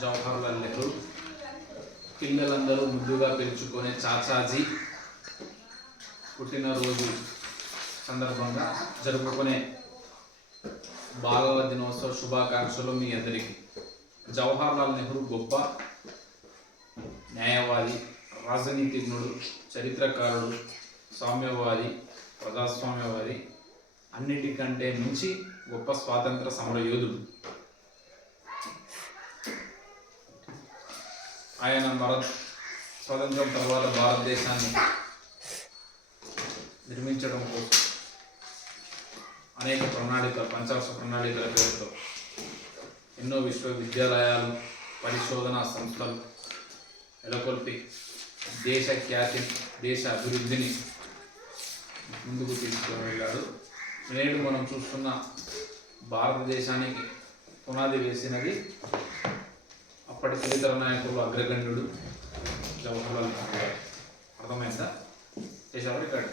జవహర్లాల్ నెహ్రూ పిల్లలందరూ ముద్దుగా పిలుచుకునే చాచాజీ పుట్టినరోజు సందర్భంగా జరుపుకునే బాలల దినోత్సవ శుభాకాంక్షలు మీ అందరికీ. జవహర్లాల్ నెహ్రూ గొప్ప న్యాయవాది, రాజనీతిజ్ఞుడు, చరిత్రకారుడు, సామ్యవాది, ప్రజాస్వామ్యవాది, అన్నిటికంటే మించి గొప్ప స్వాతంత్ర సమరయోధుడు. ఆయన స్వాతంత్రం తర్వాత భారతదేశాన్ని నిర్మించడం కోసం అనేక పంచవర్ష ప్రణాళికల పేరుతో ఎన్నో విశ్వవిద్యాలయాలు, పరిశోధనా సంస్థలు నెలకొల్పి దేశ ఖ్యాతి, దేశ అభివృద్ధిని ముందుకు తీసుకుని వెళ్ళాడు. నేడు మనం చూస్తున్న భారతదేశానికి పునాది వేసినది అప్పటి తొలితర నాయకులు అగ్రగణ్యుడు జవహర్లాల్ నెహ్రూ. అర్థమైందా? చేసావా రికార్డు?